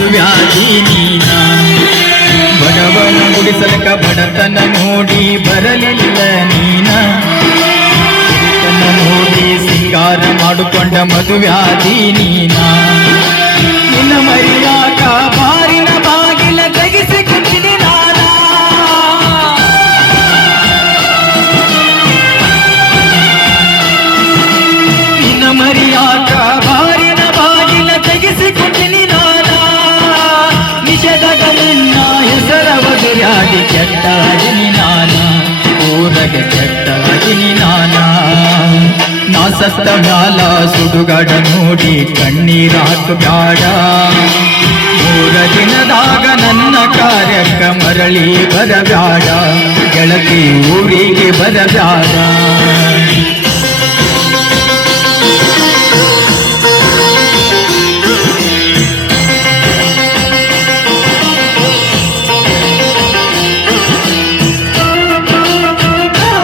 ಮದುವ್ಯಾದಿ ನೀನ ಬಡವನ ಗುಡಿಸಲಕ ಬಡತನ ನೋಡಿ ಬರಲಿಲ್ಲ ನೀನ ನೋಡಿ ಸಿಂಗಾರ ಮಾಡಿಕೊಂಡ ಮದುವ್ಯಾದಿ ನೀನ ನಿನ್ನ ಮರಿಯಾಕ ಬಾರಿನ ಬಾಗಿಲ ತೆಗಿಸಿಕೊಟ್ಟಿನಿ ನಾನ ನಿನ್ನ ಮರಿಯಾಕ ಬಾರಿನ ಬಾಗಿಲ ತೆಗಿಸಿಕೊಟ್ಟಿನಿ ನಾನ ನಿಷೇಧದ ನಿನ್ನ ಹೆಸರ ಬದುರಾಡಿ ಕೆಟ್ಟಾಗಿನಿ ನಾನ ಊರಗ ಕೆಟ್ಟಾಗಿನಿ ನಾನ ನಾ ಸತ್ತ ಮ್ಯಾಲ ಸುಡುಗಾಡ ನೋಡಿ ಕಣ್ಣೀರಾಕ ಬ್ಯಾಡ 3 ದಿನದಾಗ ನನ್ನ ಕಾರ್ಯಕ್ಕ ಮರಳಿ ಬರಬ್ಯಾಡ ಗೆಳತಿ ಊರಿಗೆ ಬರಬ್ಯಾಡ